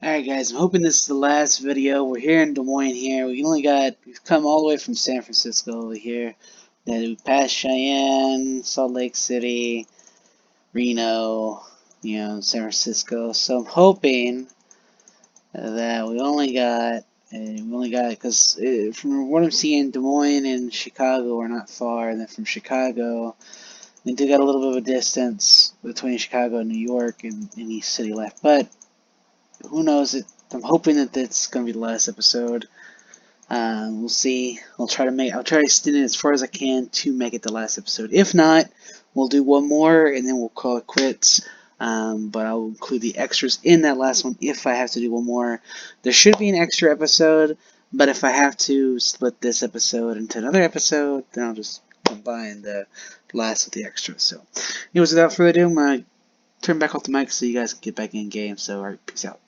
Alright guys, I'm hoping this is the last video. We're here in Des Moines here. We've come all the way from San Francisco over here. Then we passed Cheyenne, Salt Lake City, Reno, San Francisco. So I'm hoping that because from what I'm seeing, Des Moines and Chicago are not far. And then from Chicago, we do got a little bit of a distance between Chicago and New York and any city left. But who knows? I'm hoping that that's going to be the last episode. We'll see. I'll try to extend it as far as I can to make it the last episode. If not, we'll do one more and then we'll call it quits. But I'll include the extras in that last one if I have to do one more. There should be an extra episode, but if I have to split this episode into another episode, then I'll just combine the last with the extra. So, anyways, without further ado, I'm going to turn back off the mic so you guys can get back in game. So, alright, peace out.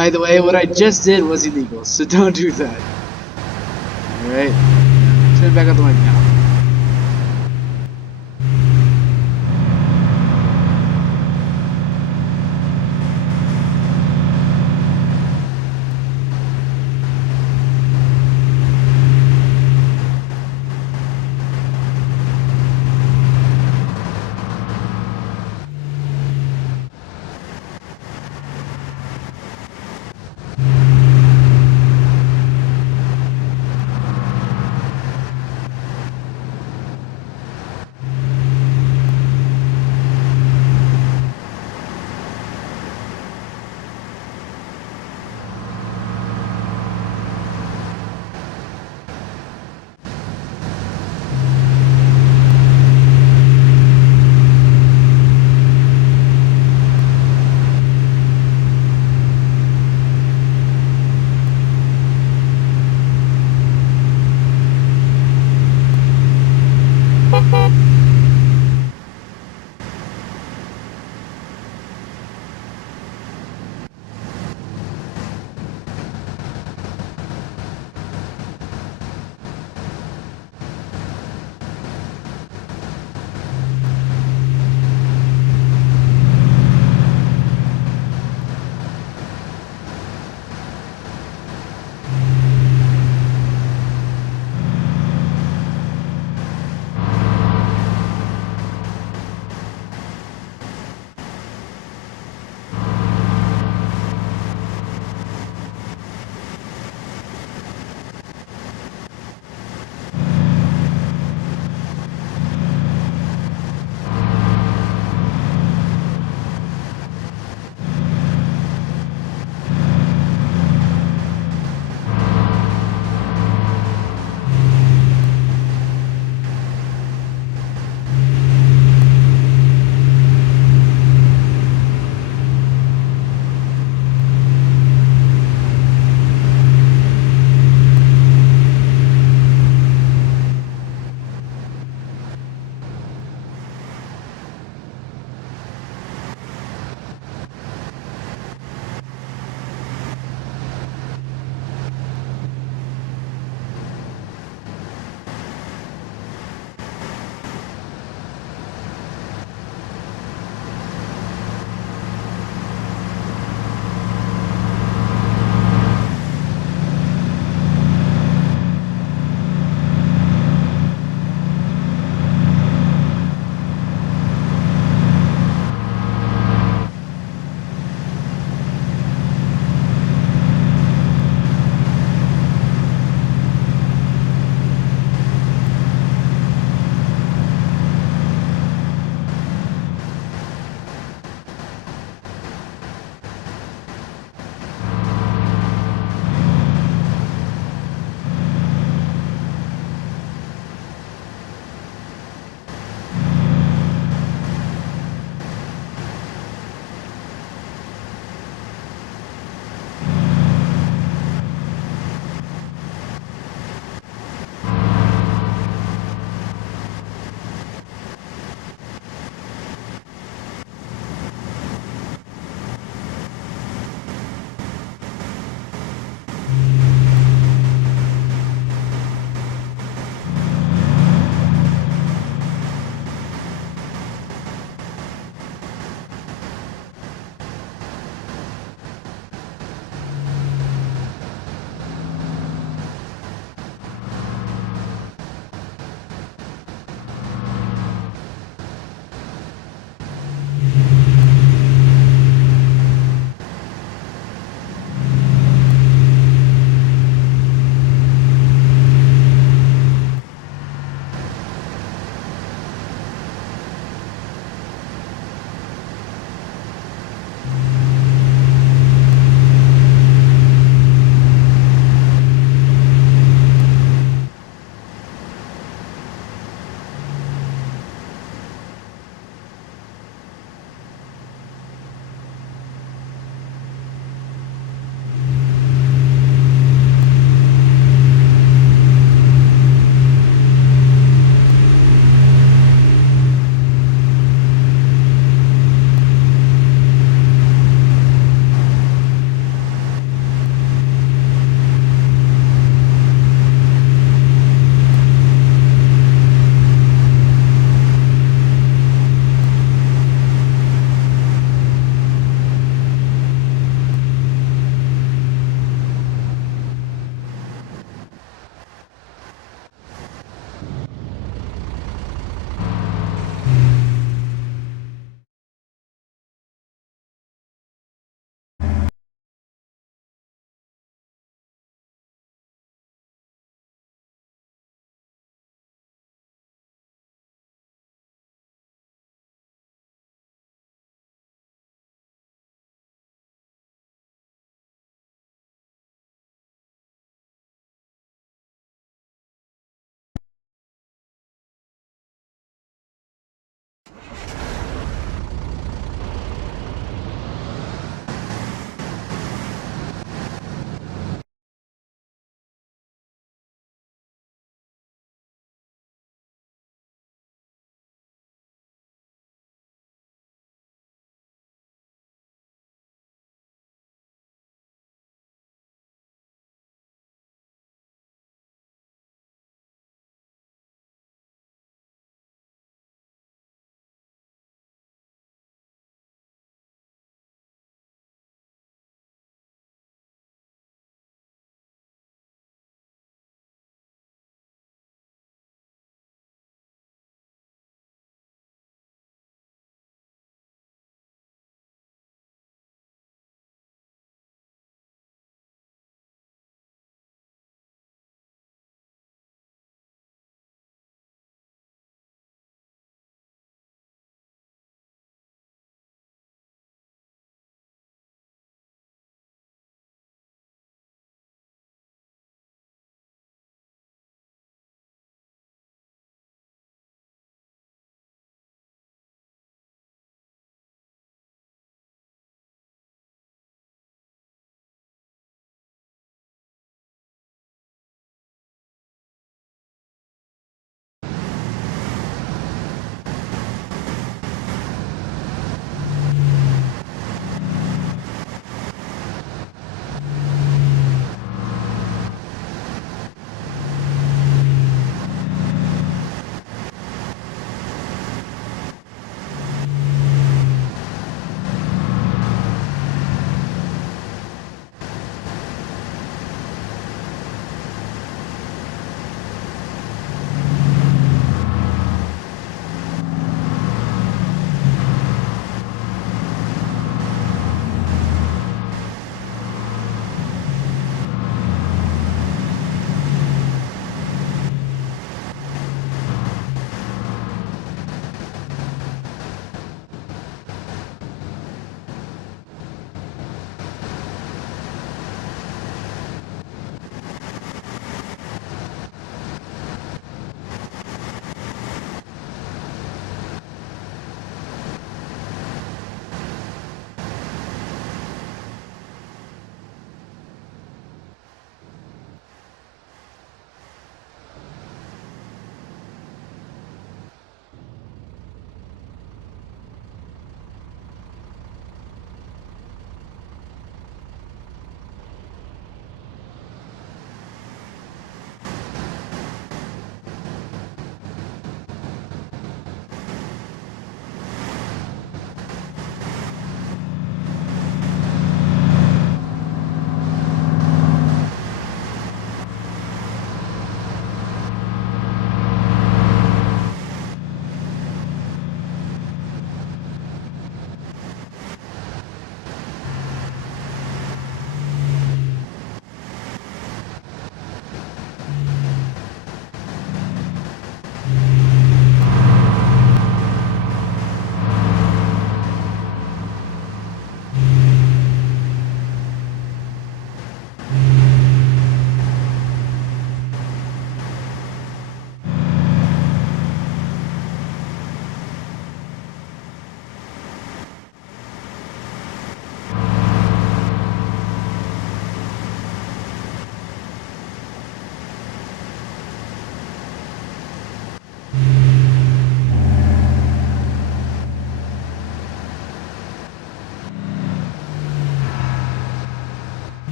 By the way, what I just did was illegal, so don't do that. Alright? Turn back on the mic now.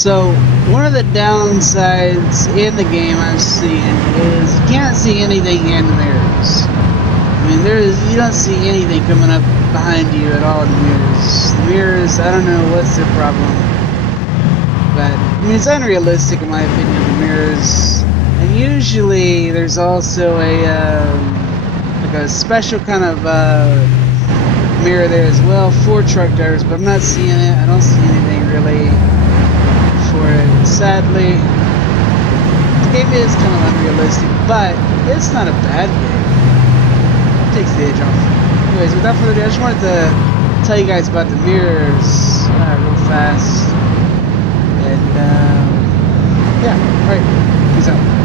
So one of the downsides in the game I've seen is you can't see anything in the mirrors. I mean, you don't see anything coming up behind you at all in the mirrors. The mirrors, I don't know what's their problem, but I mean it's unrealistic in my opinion. The mirrors, and usually there's also like a special kind of mirror there as well for truck drivers, but I'm not seeing it. I don't see anything really for it. Sadly, the game is kind of unrealistic, but it's not a bad game. It takes the edge off. Anyways, without further ado, I just wanted to tell you guys about the mirrors real fast. And yeah, alright, peace out.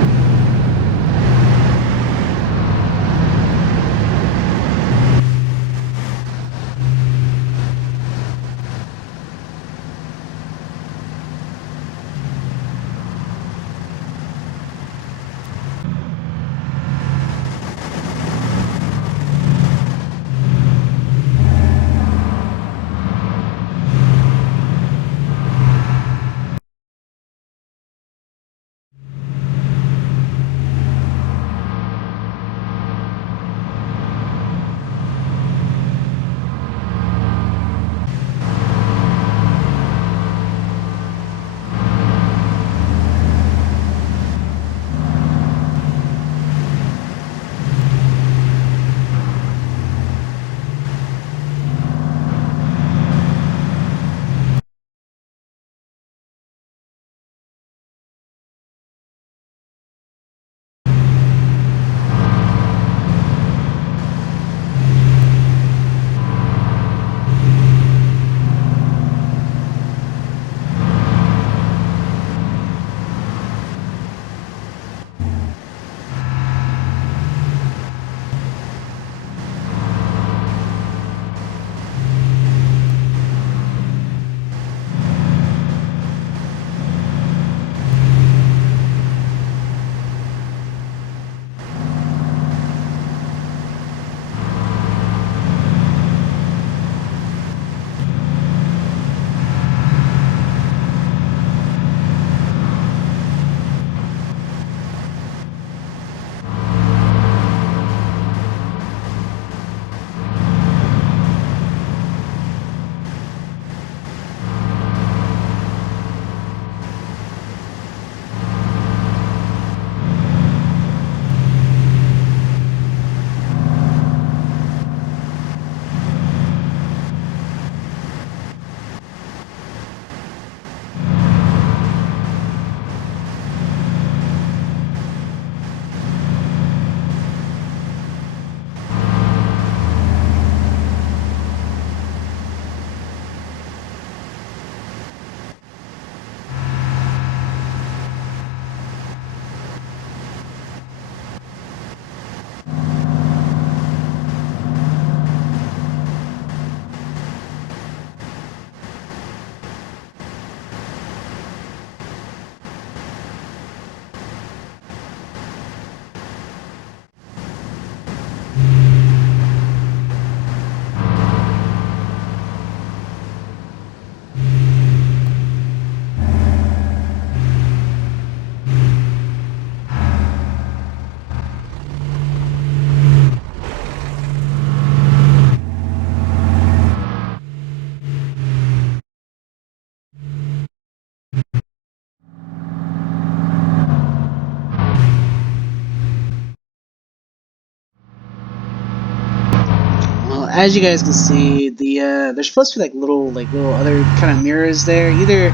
Well, as you guys can see, there's supposed to be little other kind of mirrors there. Either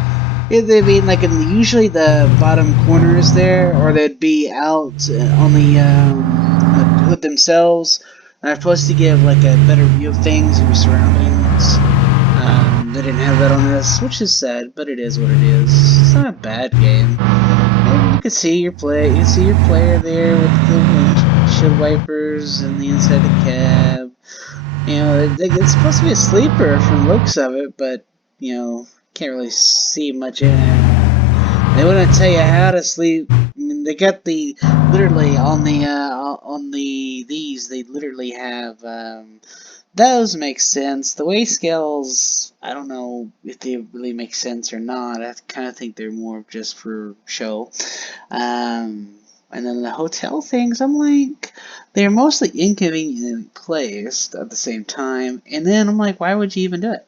they be like in usually the bottom corners there, or they'd be out on the hood themselves. And they're supposed to give like a better view of things and your surroundings. They didn't have that on this, which is sad, but it is what it is. It's not a bad game. And you can see your player there with the windshield wipers and the inside of the cab. You know, it's supposed to be a sleeper from the looks of it, but, you know, can't really see much in it. They wouldn't tell you how to sleep. I mean, they got literally on the these, they literally have, those make sense. The way scales, I don't know if they really make sense or not. I kind of think they're more just for show. And then the hotel things, I'm like, they're mostly inconveniently placed at the same time. And then I'm like, why would you even do it?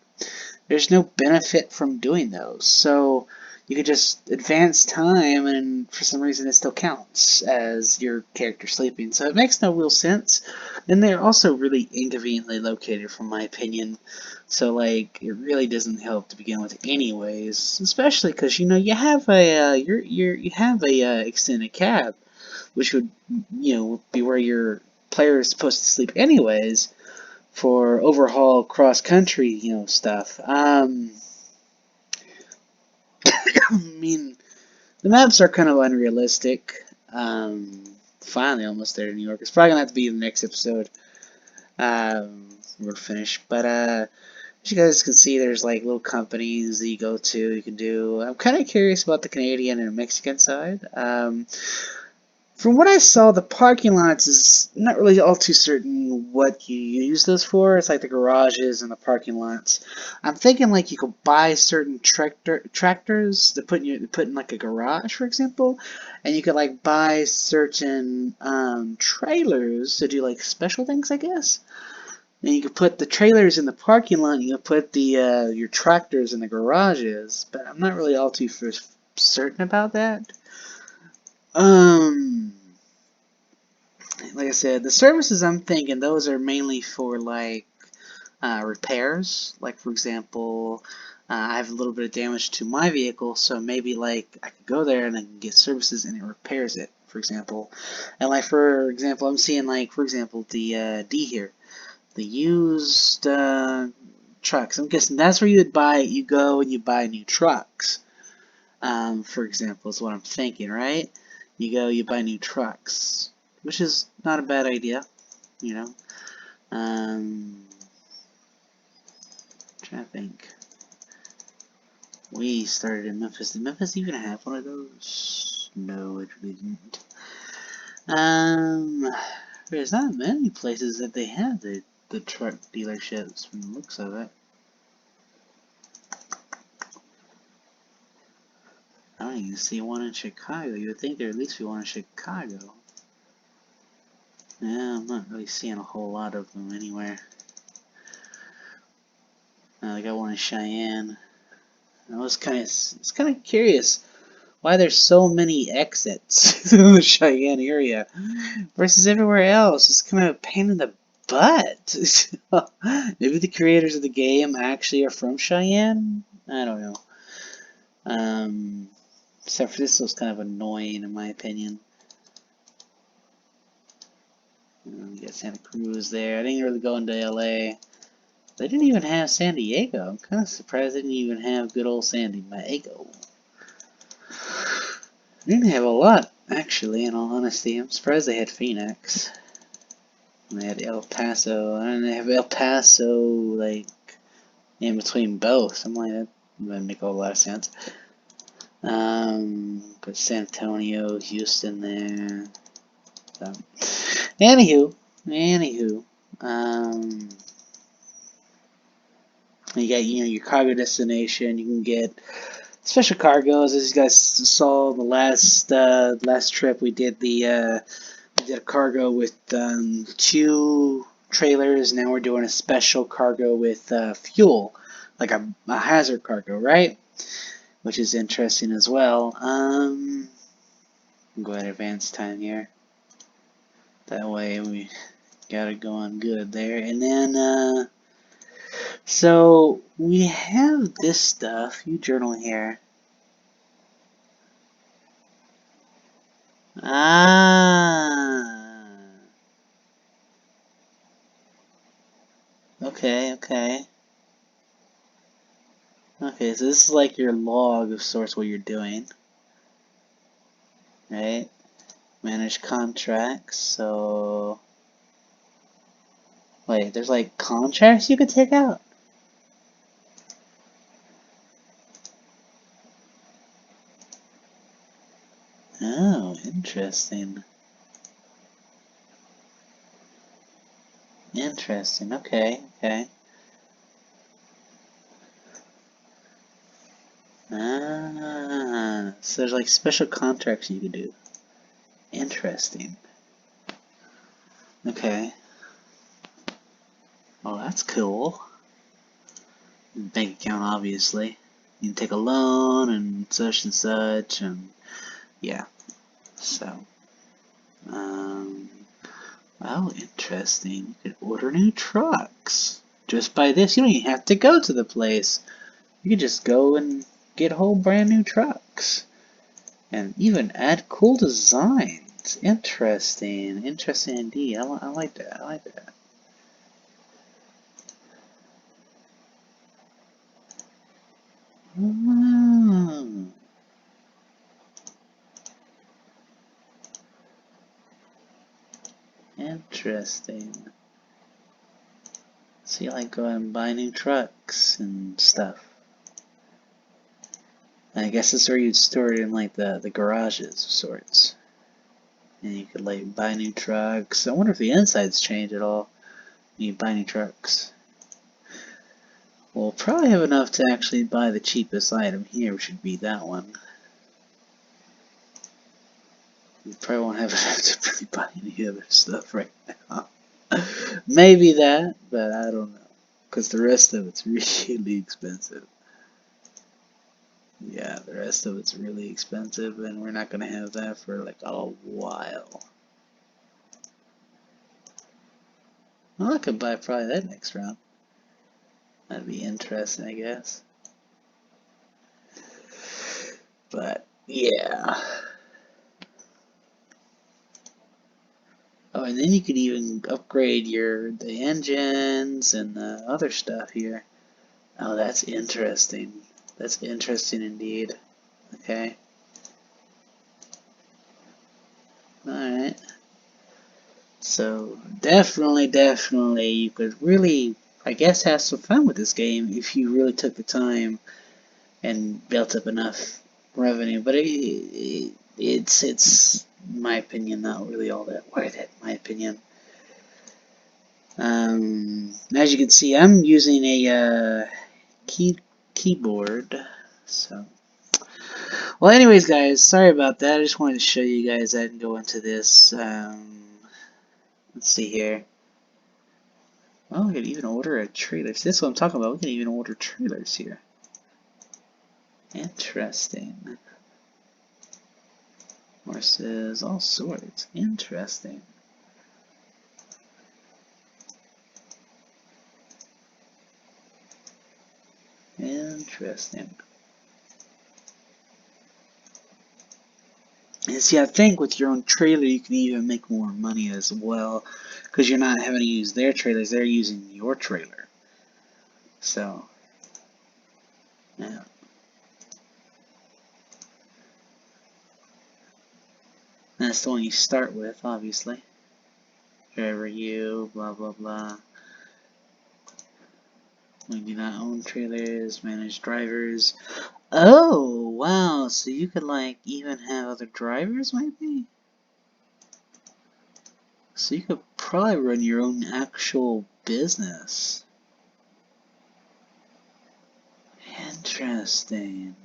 There's no benefit from doing those. So you could just advance time, and for some reason it still counts as your character sleeping. So it makes no real sense. And they're also really inconveniently located, from my opinion. So like, it really doesn't help to begin with, anyways. Especially because you have a you have a extended cab, which would be where your player is supposed to sleep anyways for overhaul cross country, stuff. I mean, the maps are kind of unrealistic. Finally, almost there in New York. It's probably gonna have to be in the next episode. We're finished, but as you guys can see, there's like little companies that you go to. You can do. I'm kind of curious about the Canadian and Mexican side. From what I saw, the parking lots is not really all too certain what you use those for. It's like the garages and the parking lots. I'm thinking like you could buy certain tractors to put in like a garage, for example, and you could like buy certain trailers to do like special things, I guess. And you could put the trailers in the parking lot, and you could put the your tractors in the garages. But I'm not really all too certain about that. Um, like I said, the services I'm thinking, those are mainly for like repairs. Like for example, I have a little bit of damage to my vehicle, so maybe like I could go there and I can get services and it repairs it, for example. And like for example, I'm seeing like for example the D here, the used trucks. I'm guessing that's where you go and you buy new trucks. For example, is what I'm thinking, right? You go, you buy new trucks, which is not a bad idea, you know. Trying to think. We started in Memphis. Did Memphis even have one of those? No, it really didn't. There's not many places that they have the truck dealerships from the looks of it. I don't even see one in Chicago. You would think there'd at least be one in Chicago. Yeah, I'm not really seeing a whole lot of them anywhere. They got one in Cheyenne. I was kind of curious why there's so many exits in the Cheyenne area versus everywhere else. It's kind of a pain in the butt. Maybe the creators of the game actually are from Cheyenne. I don't know. Except for this was kind of annoying in my opinion. You got Santa Cruz there. I didn't really go into LA. They didn't even have San Diego. I'm kind of surprised they didn't even have good old San Diego. They didn't have a lot, actually, in all honesty. I'm surprised they had Phoenix. And they had El Paso. And they have El Paso, like, in between both. I'm like, that wouldn't make a whole lot of sense. Put San Antonio, Houston there. So, anywho. You got, your cargo destination. You can get special cargoes, as you guys saw the last trip. We did a cargo with 2 trailers. Now we're doing a special cargo with fuel, like a hazard cargo, right? Which is interesting as well. Go ahead and advance time here. That way we got it going good there. And then so we have this stuff. You journal here. Ah. Okay, okay. Okay, so this is like your log of sorts, what you're doing. Right? Manage contracts, so... Wait, there's like contracts you could take out? Oh, interesting. Interesting. Okay, okay. Ah, so there's like special contracts you can do. Interesting. Okay. Well, that's cool. Bank account, obviously. You can take a loan and such, and yeah. So, um, oh, interesting. You could order new trucks. Just by this, you don't even have to go to the place. You could just go and get whole brand new trucks. And even add cool designs. Interesting. Interesting indeed. I like that. I like that. Oh, interesting. So you like go and buy new trucks and stuff. And I guess that's where you'd store it in like the garages of sorts. And you could like buy new trucks. I wonder if the insides change at all when you buy new trucks. We'll probably have enough to actually buy the cheapest item here, which would be that one. We probably won't have enough to really buy any other stuff right now. Maybe that, but I don't know. Because the rest of it's really expensive. Yeah, the rest of it's really expensive, and we're not going to have that for like a while. Well, I could buy probably that next round. That'd be interesting, I guess. But, yeah. Oh, and then you could even upgrade the engines and the other stuff here. Oh, that's interesting. That's interesting indeed. Okay. Alright. So, definitely, you could really, I guess, have some fun with this game if you really took the time and built up enough revenue. But it's, in my opinion, not really all that worth it, in my opinion. As you can see, I'm using a keyboard, so. Well, anyways, guys, sorry about that. I just wanted to show you guys that and go into this. Let's see here. Well, we could even order a trailer. This is what I'm talking about. We can even order trailers here. Interesting. Horses, all sorts. Interesting. Interesting. And see, I think with your own trailer, you can even make more money as well, because you're not having to use their trailers; they're using your trailer. So, yeah. That's the one you start with, obviously. Driver you, blah blah blah. We do not own trailers, manage drivers. Oh, wow, so you could like even have other drivers maybe? So you could probably run your own actual business. Interesting.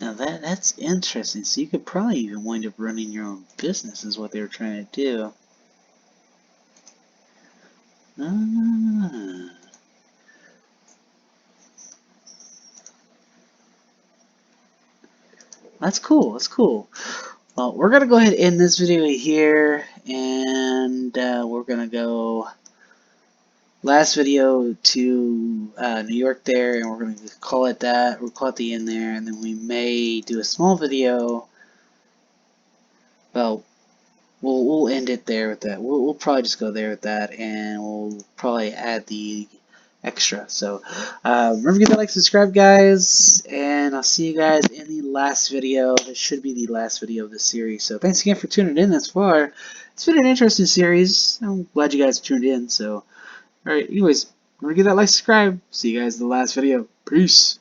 Now that's interesting. So you could probably even wind up running your own business is what they were trying to do. Ah. That's cool, that's cool. Well, we're going to go ahead and end this video here, and we're going to go last video to New York there, and we're going to call it that. We'll call it the end there, and then we may do a small video. Well, we'll end it there with that. We'll probably just go there with that, and we'll probably add the extra. So remember to get that like, subscribe, guys, and I'll see you guys in the last video. This should be the last video of this series. So thanks again for tuning in thus far. It's been an interesting series. I'm glad you guys tuned in. So, alright, anyways, remember to get that like, subscribe. See you guys in the last video. Peace.